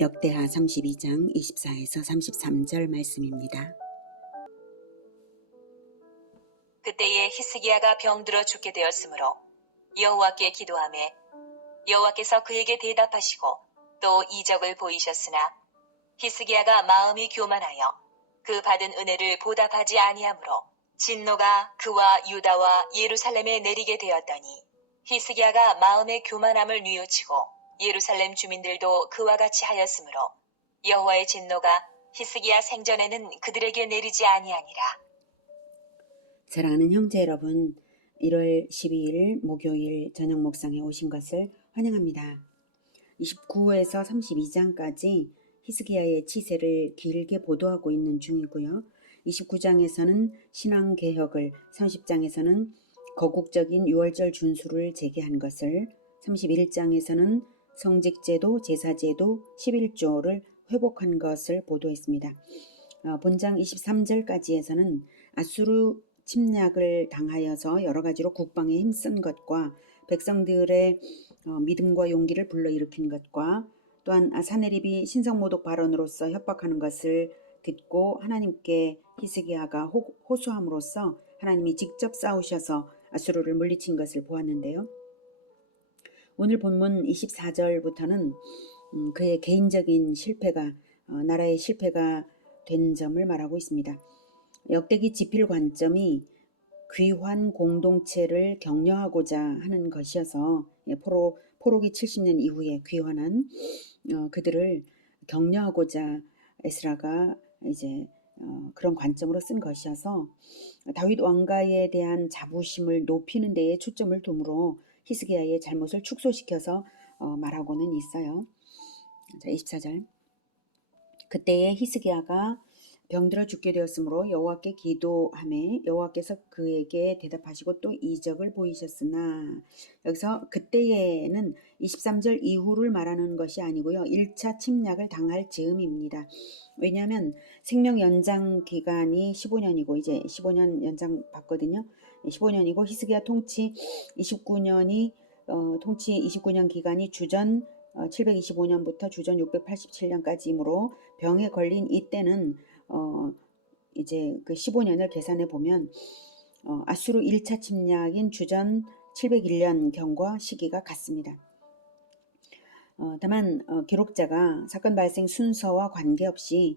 역대하 32장 24에서 33절 말씀입니다. 그때에 히스기야가 병들어 죽게 되었으므로 여호와께 기도하매 여호와께서 그에게 대답하시고 또 이적을 보이셨으나 히스기야가 마음이 교만하여 그 받은 은혜를 보답하지 아니하므로 진노가 그와 유다와 예루살렘에 내리게 되었더니 히스기야가 마음의 교만함을 뉘우치고 예루살렘 주민들도 그와 같이 하였으므로 여호와의 진노가 히스기야 생전에는 그들에게 내리지 아니하니라. 사랑하는 형제 여러분, 1월 12일 목요일 저녁 목상에 오신 것을 환영합니다. 29에서 32장까지 히스기야의 치세를 길게 보도하고 있는 중이고요. 29장에서는 신앙개혁을, 30장에서는 거국적인 유월절 준수를 재개한 것을, 31장에서는 성직제도, 제사제도, 11조를 회복한 것을 보도했습니다. 본장 23절까지에서는 아수르 침략을 당하여서 여러 가지로 국방에 힘쓴 것과 백성들의 믿음과 용기를 불러일으킨 것과 또한 사네립이 신성모독 발언으로서 협박하는 것을 듣고 하나님께 히스기야가 호소함으로써 하나님이 직접 싸우셔서 아수르를 물리친 것을 보았는데요. 오늘 본문 24절부터는 그의 개인적인 실패가 나라의 실패가 된 점을 말하고 있습니다. 역대기 지필 관점이 귀환 공동체를 격려하고자 하는 것이어서 포로기 70년 이후에 귀환한 그들을 격려하고자 에스라가 이제 그런 관점으로 쓴 것이어서 다윗 왕가에 대한 자부심을 높이는 데에 초점을 두므로 히스기야의 잘못을 축소시켜서 말하고는 있어요. 자, 24절. 그때에 히스기야가 병들어 죽게 되었으므로 여호와께 기도하매 여호와께서 그에게 대답하시고 또 이적을 보이셨으나, 여기서 그때에는 23절 이후를 말하는 것이 아니고요. 1차 침략을 당할 즈음입니다. 왜냐하면 생명 연장 기간이 15년이고 이제 15년 연장 받거든요. 15년이고 히스기야 통치 29년 기간이 주전 725년부터 주전 687년까지이므로 병에 걸린 이때는 이제 그 15년을 계산해 보면 아수르 1차 침략인 주전 701년경과 시기가 같습니다. 다만 기록자가 사건 발생 순서와 관계없이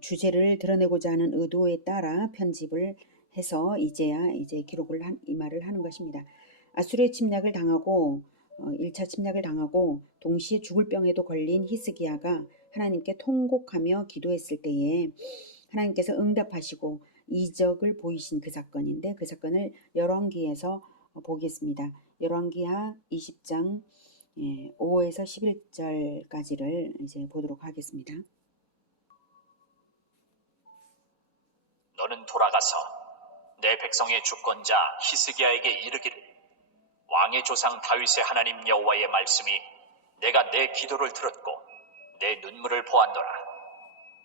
주제를 드러내고자 하는 의도에 따라 편집을 해서 이제야 기록을 이 말을 하는 것입니다. 아수르의 침략을 당하고 1차 침략을 당하고 동시에 죽을 병에도 걸린 히스기야가 하나님께 통곡하며 기도했을 때에 하나님께서 응답하시고 이적을 보이신 그 사건인데, 그 사건을 열왕기에서 보겠습니다. 열왕기하 20장 5에서 11절까지를 이제 보도록 하겠습니다. 너는 돌아가서 내 백성의 주권자 히스기야에게 이르기를, 왕의 조상 다윗의 하나님 여호와의 말씀이 내가 내 기도를 들었고 내 눈물을 보았노라.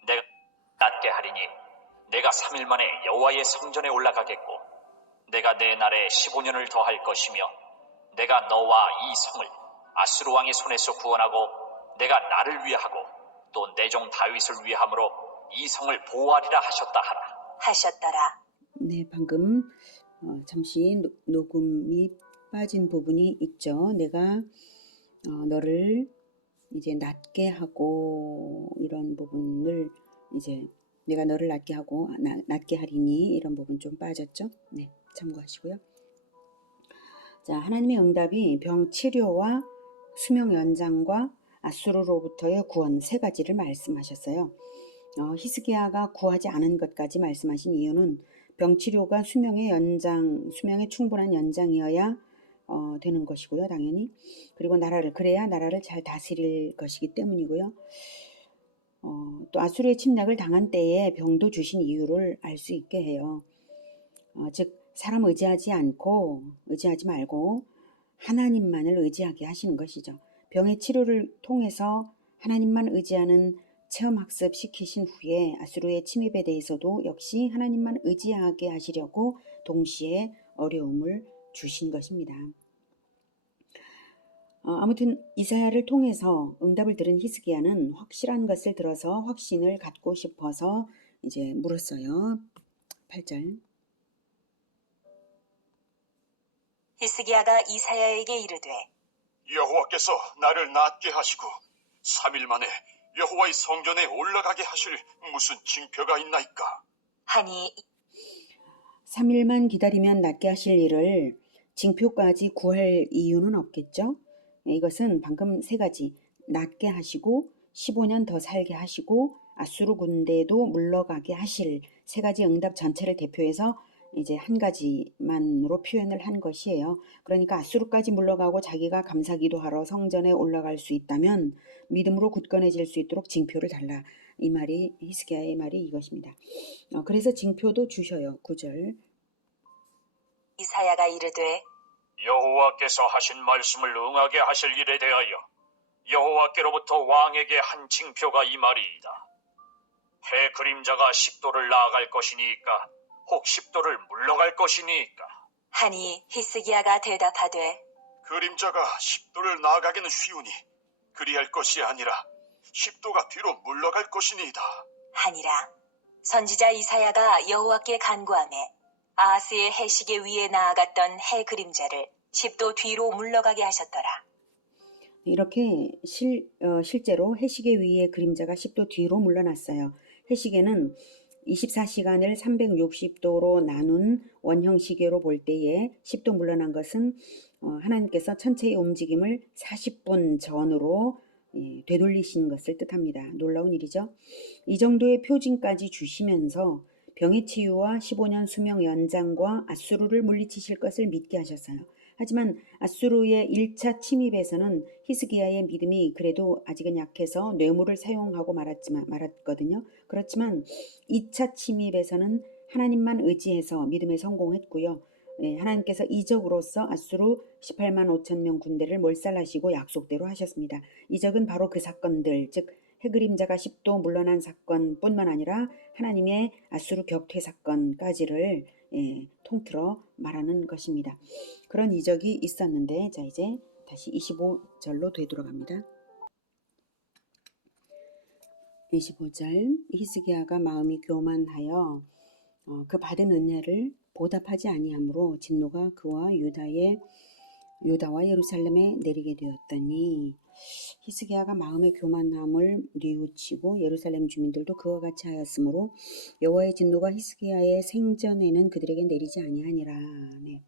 내가 낫게 하리니 내가 3일 만에 여호와의 성전에 올라가겠고 내가 내 날에 15년을 더할 것이며 내가 너와 이 성을 아수르 왕의 손에서 구원하고 내가 나를 위하고 또 내 종 다윗을 위함으로 이 성을 보호하리라 하셨더라. 네, 방금 잠시 녹음이 빠진 부분이 있죠. 내가 너를 이제 낫게 하고, 이런 부분을 이제 내가 너를 낫게 하고 낫게 하리니, 이런 부분 좀 빠졌죠. 네, 참고하시고요. 자, 하나님의 응답이 병 치료와 수명 연장과 아수르로부터의 구원 세 가지를 말씀하셨어요. 히스기야가 구하지 않은 것까지 말씀하신 이유는 병 치료가 수명의 충분한 연장이어야 되는 것이고요, 당연히. 그리고 그래야 나라를 잘 다스릴 것이기 때문이고요. 또 아수르의 침략을 당한 때에 병도 주신 이유를 알 수 있게 해요. 즉 사람 의지하지 말고 하나님만을 의지하게 하시는 것이죠. 병의 치료를 통해서 하나님만 의지하는 체험학습 시키신 후에 아수르의 침입에 대해서도 역시 하나님만 의지하게 하시려고 동시에 어려움을 주신 것입니다. 아무튼 이사야를 통해서 응답을 들은 히스기야는 확실한 것을 들어서 확신을 갖고 싶어서 이제 물었어요. 8절. 히스기야가 이사야에게 이르되 여호와께서 나를 낫게 하시고 3일 만에 여호와의 성전에 올라가게 하실 무슨 징표가 있나이까? 하니 3일만 기다리면 낫게 하실 일을 징표까지 구할 이유는 없겠죠. 이것은 방금 세 가지, 낫게 하시고 15년 더 살게 하시고 아수르 군대도 물러가게 하실 세 가지 응답 전체를 대표해서 이제 한 가지만으로 표현을 한 것이에요. 그러니까 아수르까지 물러가고 자기가 감사기도하러 성전에 올라갈 수 있다면 믿음으로 굳건해질 수 있도록 징표를 달라. 이 말이 히스기야의 말이 이것입니다. 그래서 징표도 주셔요. 9절. 이사야가 이르되 여호와께서 하신 말씀을 응하게 하실 일에 대하여 여호와께로부터 왕에게 한 징표가 이 말이이다. 해 그림자가 10도를 나아갈 것이니까 혹 10도를 물러갈 것이니까. 하니 히스기야가 대답하되 그림자가 10도를 나아가기는 쉬우니 그리할 것이 아니라 10도가 뒤로 물러갈 것이니이다. 하니라. 선지자 이사야가 여호와께 간구하매 아하스의 해시계 위에 나아갔던 해 그림자를 10도 뒤로 물러가게 하셨더라. 이렇게 실제로 해시계 위에 그림자가 10도 뒤로 물러났어요. 해시계는 24시간을 360도로 나눈 원형 시계로 볼 때에 10도 물러난 것은 하나님께서 천체의 움직임을 40분 전으로 되돌리신 것을 뜻합니다. 놀라운 일이죠. 이 정도의 표징까지 주시면서 병의 치유와 15년 수명 연장과 아수르를 물리치실 것을 믿게 하셨어요. 하지만 아수르의 1차 침입에서는 히스기야의 믿음이 그래도 아직은 약해서 뇌물을 사용하고 말았거든요. 그렇지만 2차 침입에서는 하나님만 의지해서 믿음에 성공했고요. 하나님께서 이적으로서 아수르 18만 5천 명 군대를 몰살하시고 약속대로 하셨습니다. 이적은 바로 그 사건들, 즉 해그림자가 10도 물러난 사건뿐만 아니라 하나님의 아수르 격퇴 사건까지를 통틀어 말하는 것입니다. 그런 이적이 있었는데, 자 이제 다시 25절로 되돌아갑니다. 25절. 히스기야가 마음이 교만하여 그 받은 은혜를 보답하지 아니하므로 진노가 그와 유다와 예루살렘에 내리게 되었더니, 히스기야가 마음의 교만함을 뉘우치고 예루살렘 주민들도 그와 같이 하였으므로 여호와의 진노가 히스기야의 생전에는 그들에게 내리지 아니하니라. 네.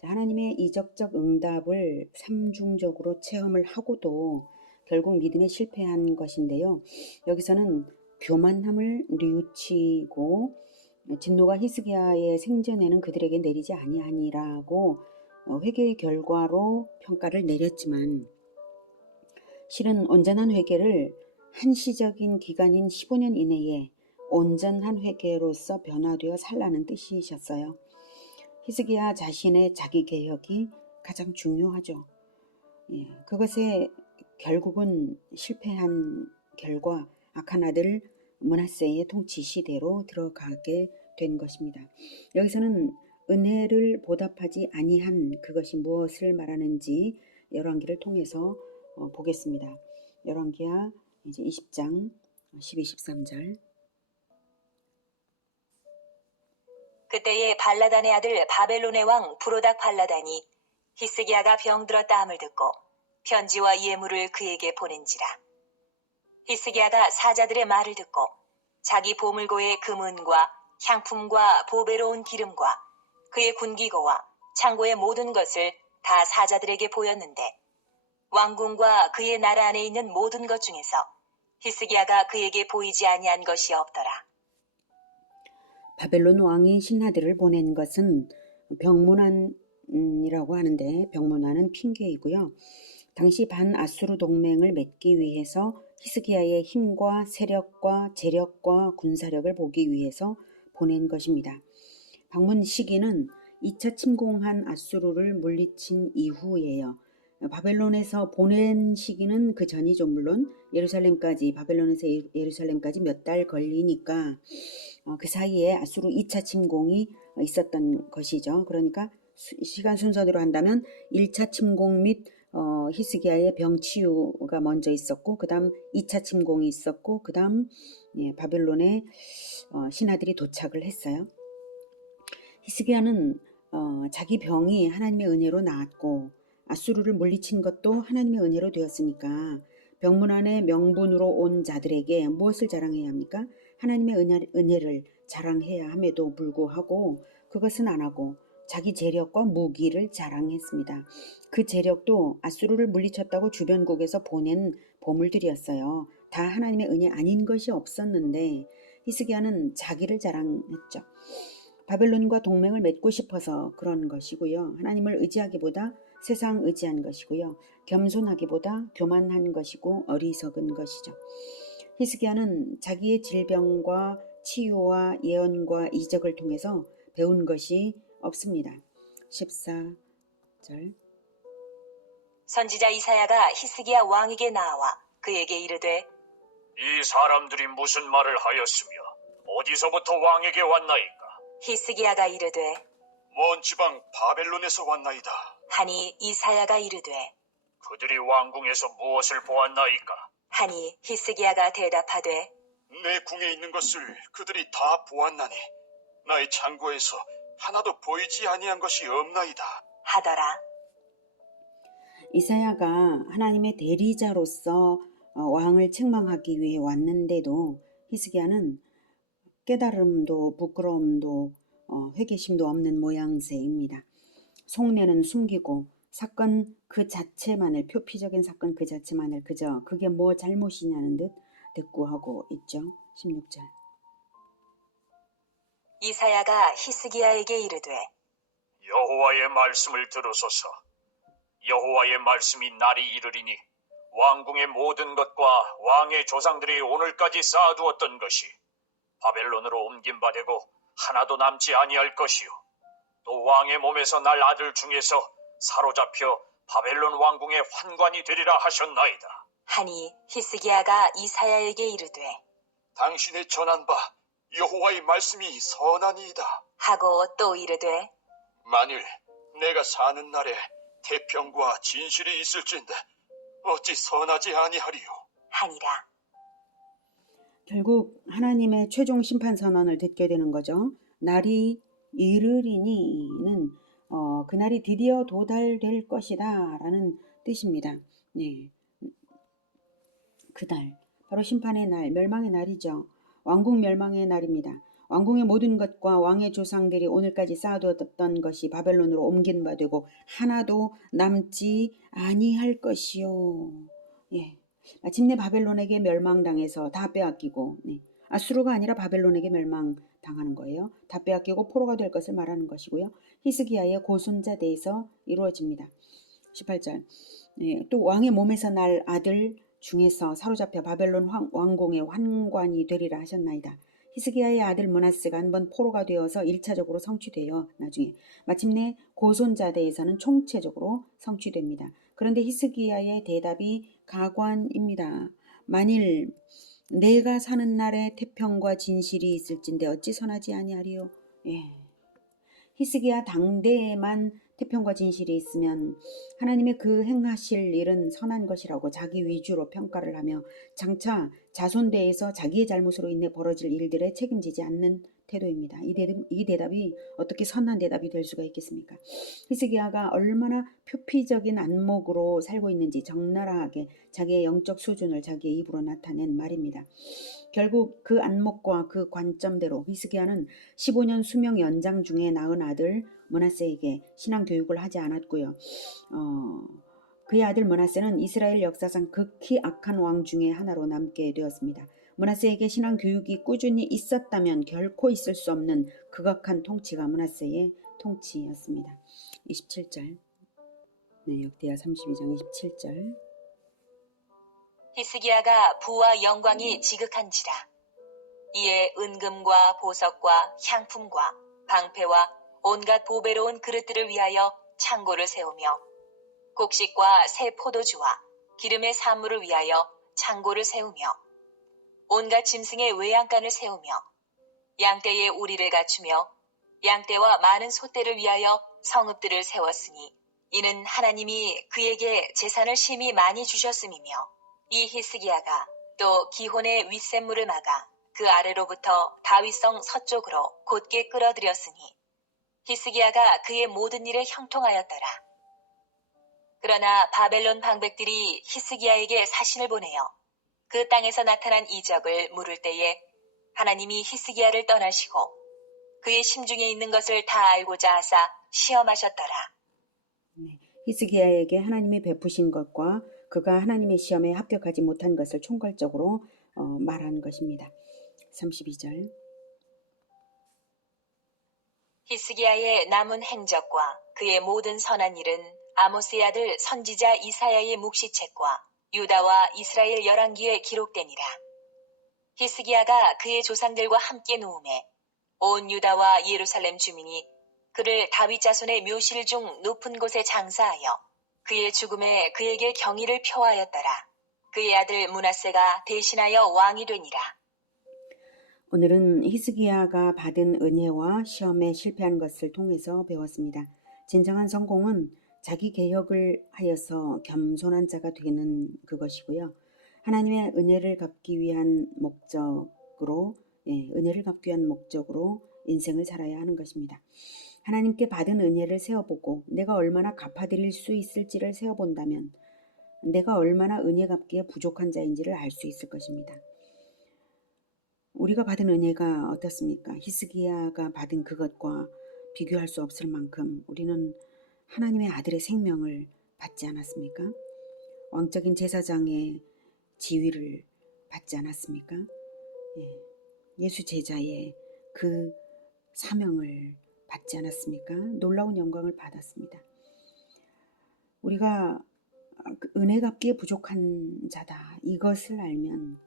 자, 하나님의 이적적 응답을 삼중적으로 체험을 하고도 결국 믿음에 실패한 것인데요. 여기서는 교만함을 뉘우치고 진노가 히스기야의 생전에는 그들에게 내리지 아니하니라고 회개의 결과로 평가를 내렸지만, 실은 온전한 회개를 한시적인 기간인 15년 이내에 온전한 회개로서 변화되어 살라는 뜻이셨어요. 히스기야 자신의 자기 개혁이 가장 중요하죠. 그것에 결국은 실패한 결과 악한 아들 므낫세의 통치 시대로 들어가게 된 것입니다. 여기서는 은혜를 보답하지 아니한 그것이 무엇을 말하는지 열왕기를 통해서 보겠습니다. 열왕기야 이제 20장 12, 13절. 그때에 발라단의 아들 바벨론의 왕 브로닥 발라단이 히스기야가 병들었다 함을 듣고 편지와 예물을 그에게 보낸지라. 히스기야가 사자들의 말을 듣고 자기 보물고의 금은과 향품과 보배로운 기름과 그의 군기고와 창고의 모든 것을 다 사자들에게 보였는데 왕궁과 그의 나라 안에 있는 모든 것 중에서 히스기야가 그에게 보이지 아니한 것이 없더라. 바벨론 왕이 신하들을 보낸 것은 병문안이라고 하는데, 병문안은 핑계이고요. 당시 반아수르 동맹을 맺기 위해서 히스기야의 힘과 세력과 재력과 군사력을 보기 위해서 보낸 것입니다. 방문 시기는 2차 침공한 아수르를 물리친 이후예요. 바벨론에서 보낸 시기는 그 전이죠. 물론 바벨론에서 예루살렘까지 몇 달 걸리니까 그 사이에 아수르 2차 침공이 있었던 것이죠. 그러니까 시간 순서대로 한다면 1차 침공 및 히스기야의 병치유가 먼저 있었고 그다음 2차 침공이 있었고 그다음 바벨론에 신하들이 도착을 했어요. 히스기야는 자기 병이 하나님의 은혜로 나았고 아수르를 물리친 것도 하나님의 은혜로 되었으니까 병문안의 명분으로 온 자들에게 무엇을 자랑해야 합니까? 하나님의 은혜를 자랑해야 함에도 불구하고 그것은 안 하고 자기 재력과 무기를 자랑했습니다. 그 재력도 아수르를 물리쳤다고 주변국에서 보낸 보물들이었어요. 다 하나님의 은혜 아닌 것이 없었는데 히스기야는 자기를 자랑했죠. 바벨론과 동맹을 맺고 싶어서 그런 것이고요. 하나님을 의지하기보다 세상 의지한 것이고요. 겸손하기보다 교만한 것이고 어리석은 것이죠. 히스기야는 자기의 질병과 치유와 예언과 이적을 통해서 배운 것이 없습니다. 14절. 선지자 이사야가 히스기야 왕에게 나와 그에게 이르되 이 사람들이 무슨 말을 하였으며 어디서부터 왕에게 왔나이까? 히스기야가 이르되 먼 지방 바벨론에서 왔나이다. 하니 이사야가 이르되 그들이 왕궁에서 무엇을 보았나이까? 하니 히스기야가 대답하되 내 궁에 있는 것을 그들이 다 보았나니 나의 창고에서 하나도 보이지 아니한 것이 없나이다. 하더라. 이사야가 하나님의 대리자로서 왕을 책망하기 위해 왔는데도 히스기야는 깨달음도 부끄러움도 회개심도 없는 모양새입니다. 속내는 숨기고 사건 그 자체만을 표피적인 사건 그 자체만을 그저 그게 뭐 잘못이냐는 듯 대꾸하고 있죠. 16절. 이사야가 히스기야에게 이르되 여호와의 말씀을 들으소서. 여호와의 말씀이 날이 이르리니 왕궁의 모든 것과 왕의 조상들이 오늘까지 쌓아두었던 것이 바벨론으로 옮긴 바 되고 하나도 남지 아니할 것이요. 또 왕의 몸에서 날 아들 중에서 사로잡혀 바벨론 왕궁의 환관이 되리라 하셨나이다. 하니 히스기야가 이사야에게 이르되 당신의 전한 바 여호와의 말씀이 선하니이다. 하고 또 이르되 만일 내가 사는 날에 태평과 진실이 있을진데 어찌 선하지 아니하리요. 하니라. 결국 하나님의 최종 심판 선언을 듣게 되는 거죠. 날이 이르리니는 그날이 드디어 도달될 것이다 라는 뜻입니다. 네, 그날 바로 심판의 날, 멸망의 날이죠. 왕궁 멸망의 날입니다. 왕궁의 모든 것과 왕의 조상들이 오늘까지 쌓아두었던 것이 바벨론으로 옮긴 바 되고 하나도 남지 아니할 것이요. 예. 마침내 바벨론에게 멸망당해서 다 빼앗기고 아수르가 아니라 바벨론에게 멸망당하는 거예요. 다 빼앗기고 포로가 될 것을 말하는 것이고요. 히스기야의 고손자 대에서 이루어집니다. 18절. 또 왕의 몸에서 날 아들 중에서 사로잡혀 바벨론 왕궁의 환관이 되리라 하셨나이다. 히스기야의 아들 므낫세가 한번 포로가 되어서 1차적으로 성취되어 나중에 마침내 고손자대에서는 총체적으로 성취됩니다. 그런데 히스기야의 대답이 가관입니다. 만일 내가 사는 날에 태평과 진실이 있을진데 어찌 선하지 아니하리요. 예. 히스기야 당대에만 태평과 진실이 있으면 하나님의 그 행하실 일은 선한 것이라고 자기 위주로 평가를 하며 장차 자손대에서 자기의 잘못으로 인해 벌어질 일들에 책임지지 않는 태도입니다. 이 대답이 어떻게 선한 대답이 될 수가 있겠습니까? 히스기야가 얼마나 표피적인 안목으로 살고 있는지 적나라하게 자기의 영적 수준을 자기의 입으로 나타낸 말입니다. 결국 그 안목과 그 관점대로 히스기야는 15년 수명 연장 중에 낳은 아들 므낫세에게 신앙 교육을 하지 않았고요. 그의 아들 므낫세는 이스라엘 역사상 극히 악한 왕 중에 하나로 남게 되었습니다. 므낫세에게 신앙 교육이 꾸준히 있었다면 결코 있을 수 없는 극악한 통치가 므낫세의 통치였습니다. 27절. 역대하 32장 27절. 히스기야가 부와 영광이 지극한지라. 이에 은금과 보석과 향품과 방패와 온갖 보배로운 그릇들을 위하여 창고를 세우며 곡식과 새 포도주와 기름의 산물을 위하여 창고를 세우며 온갖 짐승의 외양간을 세우며 양떼의 우리를 갖추며 양떼와 많은 소떼를 위하여 성읍들을 세웠으니 이는 하나님이 그에게 재산을 심히 많이 주셨음이며 이 히스기야가 또 기혼의 윗샘물을 막아 그 아래로부터 다윗성 서쪽으로 곧게 끌어들였으니 히스기야가 그의 모든 일에 형통하였더라. 그러나 바벨론 방백들이 히스기야에게 사신을 보내어 그 땅에서 나타난 이적을 물을 때에 하나님이 히스기야를 떠나시고 그의 심중에 있는 것을 다 알고자 하사 시험하셨더라. 네. 히스기야에게 하나님이 베푸신 것과 그가 하나님의 시험에 합격하지 못한 것을 총괄적으로 말한 것입니다. 32절. 히스기야의 남은 행적과 그의 모든 선한 일은 아모스의 아들 선지자 이사야의 묵시책과 유다와 이스라엘 열왕기에 기록되니라. 히스기야가 그의 조상들과 함께 누움에 온 유다와 예루살렘 주민이 그를 다윗 자손의 묘실 중 높은 곳에 장사하여 그의 죽음에 그에게 경의를 표하였더라. 그의 아들 므낫세가 대신하여 왕이 되니라. 오늘은 히스기야가 받은 은혜와 시험에 실패한 것을 통해서 배웠습니다. 진정한 성공은 자기 개혁을 하여서 겸손한 자가 되는 그것이고요. 하나님의 은혜를 갚기 위한 목적으로 인생을 살아야 하는 것입니다. 하나님께 받은 은혜를 세어보고 내가 얼마나 갚아드릴 수 있을지를 세어본다면 내가 얼마나 은혜 갚기에 부족한 자인지를 알 수 있을 것입니다. 우리가 받은 은혜가 어떻습니까? 히스기야가 받은 그것과 비교할 수 없을 만큼 우리는 하나님의 아들의 생명을 받지 않았습니까? 왕적인 제사장의 지위를 받지 않았습니까? 예수 제자의 그 사명을 받지 않았습니까? 놀라운 영광을 받았습니다. 우리가 은혜 갚기에 부족한 자다. 이것을 알면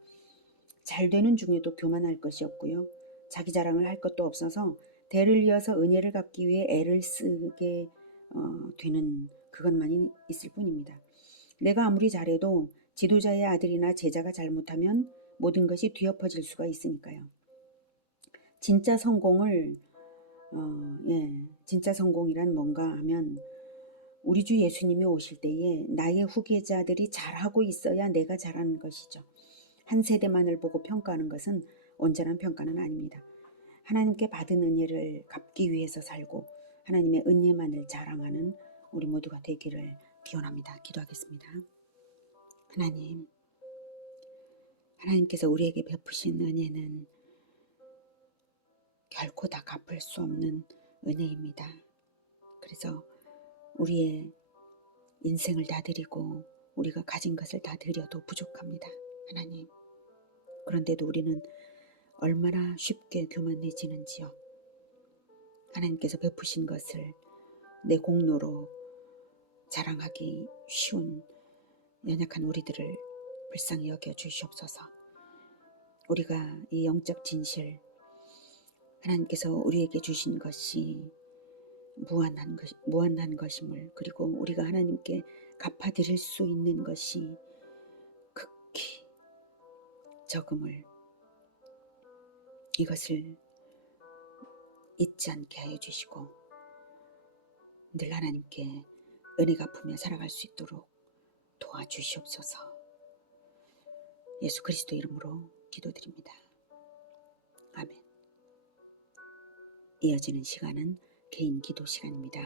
잘되는 중에도 교만할 것이 없고요. 자기 자랑을 할 것도 없어서 대를 이어서 은혜를 갚기 위해 애를 쓰게 되는 그것만이 있을 뿐입니다. 내가 아무리 잘해도 지도자의 아들이나 제자가 잘못하면 모든 것이 뒤엎어질 수가 있으니까요. 진짜 성공이란 뭔가 하면 우리 주 예수님이 오실 때에 나의 후계자들이 잘하고 있어야 내가 잘하는 것이죠. 한 세대만을 보고 평가하는 것은 온전한 평가는 아닙니다. 하나님께 받은 은혜를 갚기 위해서 살고 하나님의 은혜만을 자랑하는 우리 모두가 되기를 기원합니다. 기도하겠습니다. 하나님께서 우리에게 베푸신 은혜는 결코 다 갚을 수 없는 은혜입니다. 그래서 우리의 인생을 다 드리고 우리가 가진 것을 다 드려도 부족합니다. 하나님, 그런데도 우리는 얼마나 쉽게 교만해지는지요. 하나님께서 베푸신 것을 내 공로로 자랑하기 쉬운 연약한 우리들을 불쌍히 여겨 주시옵소서. 우리가 이 영적 진실, 하나님께서 우리에게 주신 것이 무한한 것임을, 그리고 우리가 하나님께 갚아드릴 수 있는 것이 극히 적음을, 이것을 잊지 않게 하여 주시고 늘 하나님께 은혜 갚으며 살아갈 수 있도록 도와주시옵소서. 예수 그리스도 이름으로 기도드립니다. 아멘. 이어지는 시간은 개인 기도 시간입니다.